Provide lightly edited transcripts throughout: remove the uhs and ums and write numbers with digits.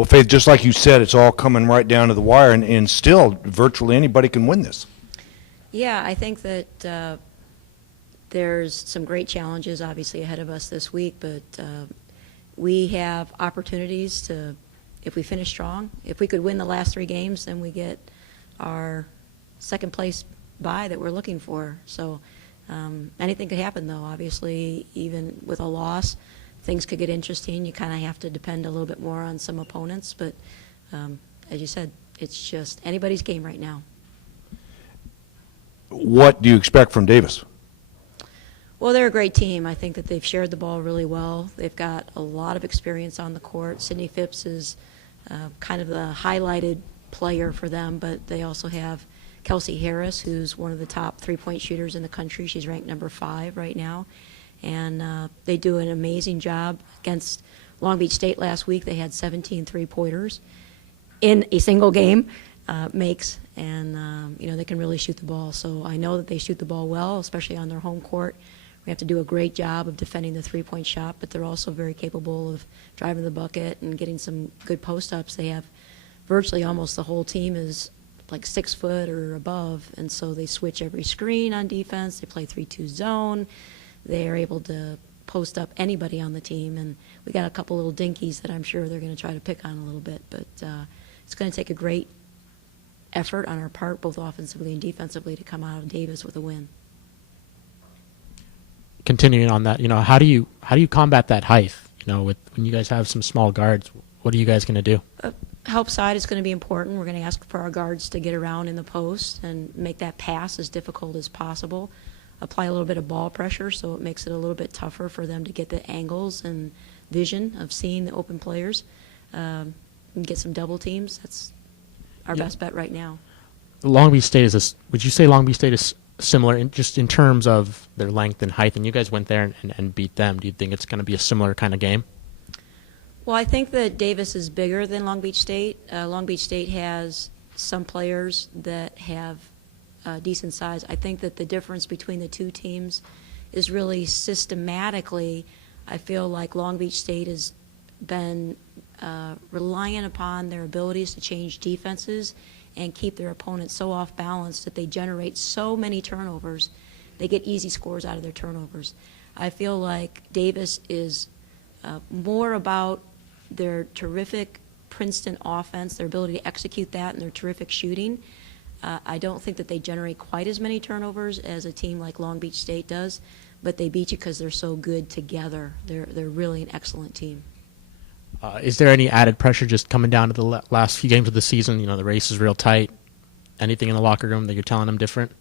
Well, Faith, just like you said, it's all coming right down to the wire, and still virtually anybody can win this. Yeah, I think that there's some great challenges obviously ahead of us this week, but we have opportunities to, if we finish strong, if we could win the last 3 games, then we get our second place bye that we're looking for. So anything could happen, though. Obviously, even with a loss, things could get interesting. You kind of have to depend a little bit more on some opponents, but as you said, it's just anybody's game right now. What do you expect from Davis? Well, they're a great team. I think that they've shared the ball really well. They've got a lot of experience on the court. Sydney Phipps is kind of the highlighted player for them, but they also have Kelsey Harris, who's one of the top 3-point shooters in the country. She's ranked number 5 right now. And they do an amazing job. Against Long Beach State last week, they had 17 3-pointers in a single game, makes, and they can really shoot the ball. So I know that they shoot the ball well, especially on their home court. We have to do a great job of defending the 3-point shot, but they're also very capable of driving the bucket and getting some good post-ups. They have virtually almost the whole team is like 6 foot or above, and so they switch every screen on defense. They play 3-2 zone. They are able to post up anybody on the team, and we got a couple little dinkies that I'm sure they're going to try to pick on a little bit, but it's going to take a great effort on our part, both offensively and defensively, to come out of Davis with a win. Continuing on that, how do you combat that height? When you guys have some small guards, what are you guys going to do? Help side is going to be important. We're going to ask for our guards to get around in the post and make that pass as difficult as possible. Apply a little bit of ball pressure so it makes it a little bit tougher for them to get the angles and vision of seeing the open players. And get some double teams. That's our best bet right now. Long Beach State would you say Long Beach State is similar in terms of their length and height, and you guys went there and beat them? Do you think it's going to be a similar kind of game? Well, I think that Davis is bigger than Long Beach State. Long Beach State has some players that have decent size. I think that the difference between the two teams is really systematically. I feel like Long Beach State has been reliant upon their abilities to change defenses and keep their opponents so off balance that they generate so many turnovers. They get easy scores out of their turnovers. I feel like Davis is more about their terrific Princeton offense, their ability to execute that, and their terrific shooting. I don't think that they generate quite as many turnovers as a team like Long Beach State does, but they beat you because they're so good together. They're really an excellent team. Is there any added pressure just coming down to the last few games of the season? The race is real tight. Anything in the locker room that you're telling them different?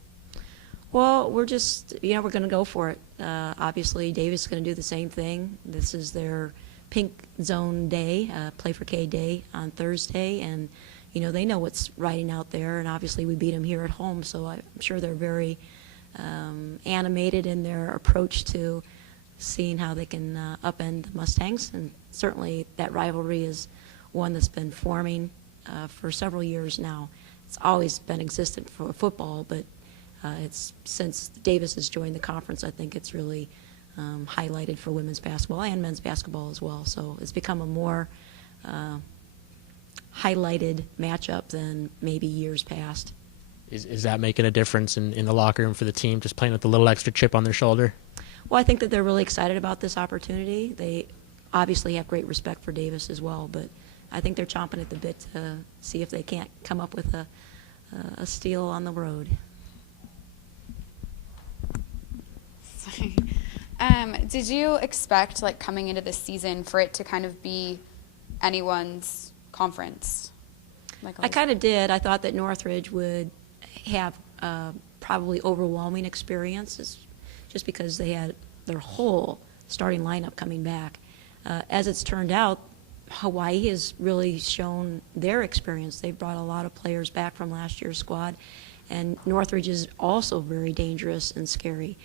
Well, we're just, we're going to go for it. Obviously, Davis is going to do the same thing. This is their pink zone day, play for K day on Thursday, and they know what's riding out there, and obviously we beat them here at home, so I'm sure they're very animated in their approach to seeing how they can upend the Mustangs, and certainly that rivalry is one that's been forming for several years now. It's always been existent for football, but it's since Davis has joined the conference, I think it's really highlighted for women's basketball and men's basketball as well. So it's become a more highlighted matchup than maybe years past. Is that making a difference in the locker room for the team, just playing with a little extra chip on their shoulder? Well, I think that they're really excited about this opportunity. They obviously have great respect for Davis as well, but I think they're chomping at the bit to see if they can't come up with a steal on the road. Sorry. Did you expect, coming into this season, for it to kind of be anyone's conference? I kind of did. I thought that Northridge would have probably overwhelming experiences just because they had their whole starting lineup coming back. As it's turned out, Hawaii has really shown their experience. They've brought a lot of players back from last year's squad, and Northridge is also very dangerous and scary.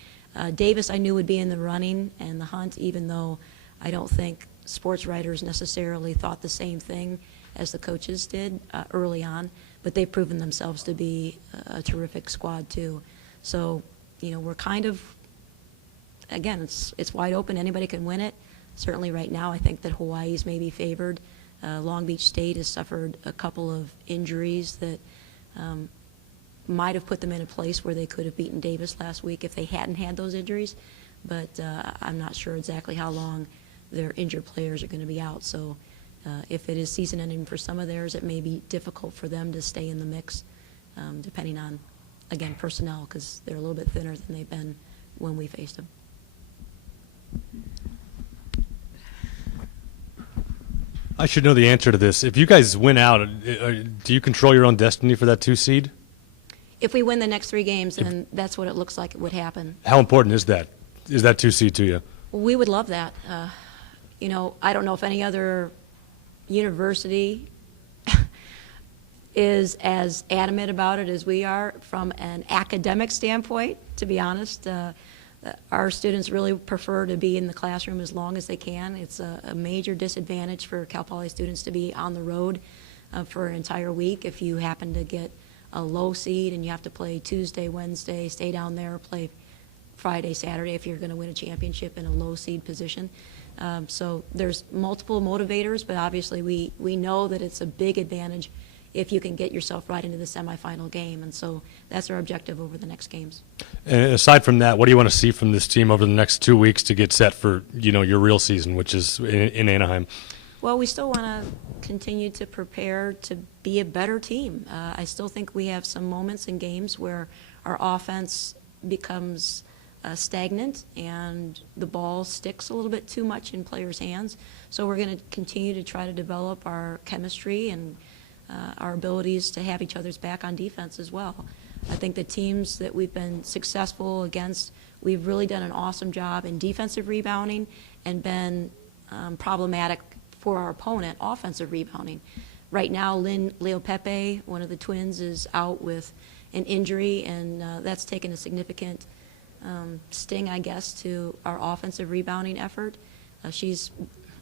Davis I knew would be in the running and the hunt, even though I don't think sports writers necessarily thought the same thing as the coaches did early on, but they've proven themselves to be a terrific squad too. So, we're kind of, again, it's wide open. Anybody can win it. Certainly right now I think that Hawaii's maybe favored Long Beach State has suffered a couple of injuries that might have put them in a place where they could have beaten Davis last week if they hadn't had those injuries, but I'm not sure exactly how long their injured players are going to be out. So if it is season ending for some of theirs, it may be difficult for them to stay in the mix, depending on, again, personnel, because they're a little bit thinner than they've been when we faced them. I should know the answer to this. If you guys win out, do you control your own destiny for that 2 seed? If we win the next 3 games, then that's what it looks like it would happen. How important is that? Is that 2 seed to you? Well, we would love that. You know, I don't know if any other university is as adamant about it as we are from an academic standpoint, to be honest. Our students really prefer to be in the classroom as long as they can. It's a major disadvantage for Cal Poly students to be on the road for an entire week. If you happen to get a low seed and you have to play Tuesday, Wednesday, stay down there, play Friday, Saturday if you're going to win a championship in a low seed position. So there's multiple motivators, but obviously we know that it's a big advantage if you can get yourself right into the semifinal game. And so that's our objective over the next games. And aside from that, what do you want to see from this team over the next 2 weeks to get set for, you know, your real season, which is in Anaheim? Well, we still want to continue to prepare to be a better team. I still think we have some moments in games where our offense becomes stagnant and the ball sticks a little bit too much in players' hands. So we're going to continue to try to develop our chemistry and our abilities to have each other's back on defense as well. I think the teams that we've been successful against, we've really done an awesome job in defensive rebounding and been problematic for our opponent offensive rebounding. Right now, Leo Pepe, one of the twins, is out with an injury, and that's taken a significant sting, I guess, to our offensive rebounding effort. She's,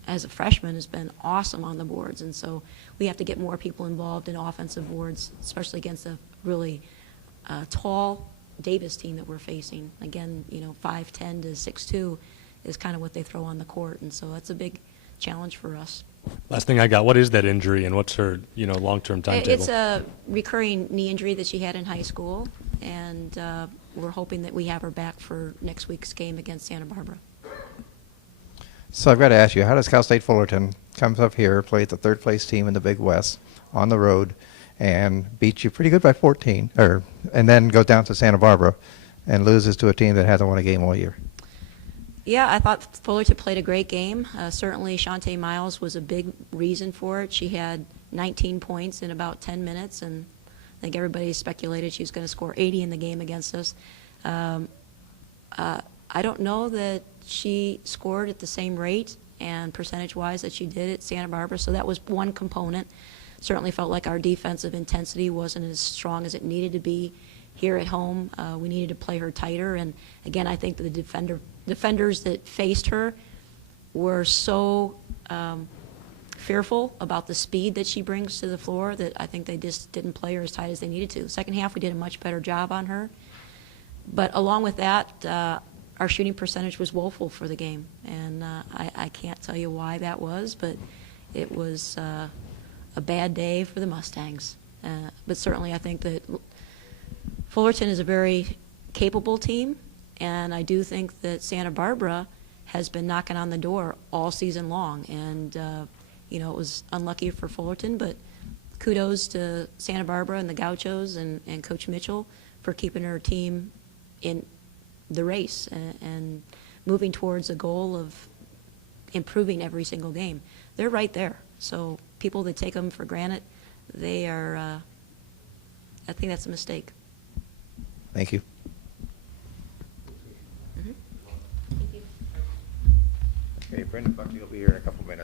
as a freshman, has been awesome on the boards, and so we have to get more people involved in offensive boards, especially against a really tall Davis team that we're facing. Again, you know, 5'10" to 6'2" is kind of what they throw on the court, and so that's a big challenge for us. Last thing I got, what is that injury and what's her, you know, long-term timetable? It's a recurring knee injury that she had in high school, and we're hoping that we have her back for next week's game against Santa Barbara. So I've got to ask you, how does Cal State Fullerton comes up here, plays the third-place team in the Big West on the road, and beats you pretty good by 14, and then goes down to Santa Barbara and loses to a team that hasn't won a game all year? Yeah, I thought Fullerton played a great game. Certainly, Shantae Miles was a big reason for it. She had 19 points in about 10 minutes, and I think everybody speculated she was going to score 80 in the game against us. I don't know that she scored at the same rate and percentage-wise that she did at Santa Barbara, so that was one component. Certainly felt like our defensive intensity wasn't as strong as it needed to be here at home. We needed to play her tighter, and again, I think the defenders that faced her were so fearful about the speed that she brings to the floor that I think they just didn't play her as tight as they needed to. Second half, we did a much better job on her. But along with that, our shooting percentage was woeful for the game, and I can't tell you why that was, but it was a bad day for the Mustangs. But certainly I think that Fullerton is a very capable team, and I do think that Santa Barbara has been knocking on the door all season long. And, you know, it was unlucky for Fullerton, but kudos to Santa Barbara and the Gauchos and Coach Mitchell for keeping her team in the race and moving towards a goal of improving every single game. They're right there. So people that take them for granted, they are, I think that's a mistake. Thank you. Thank you. Okay, Brendan Buckley will be here in a couple minutes.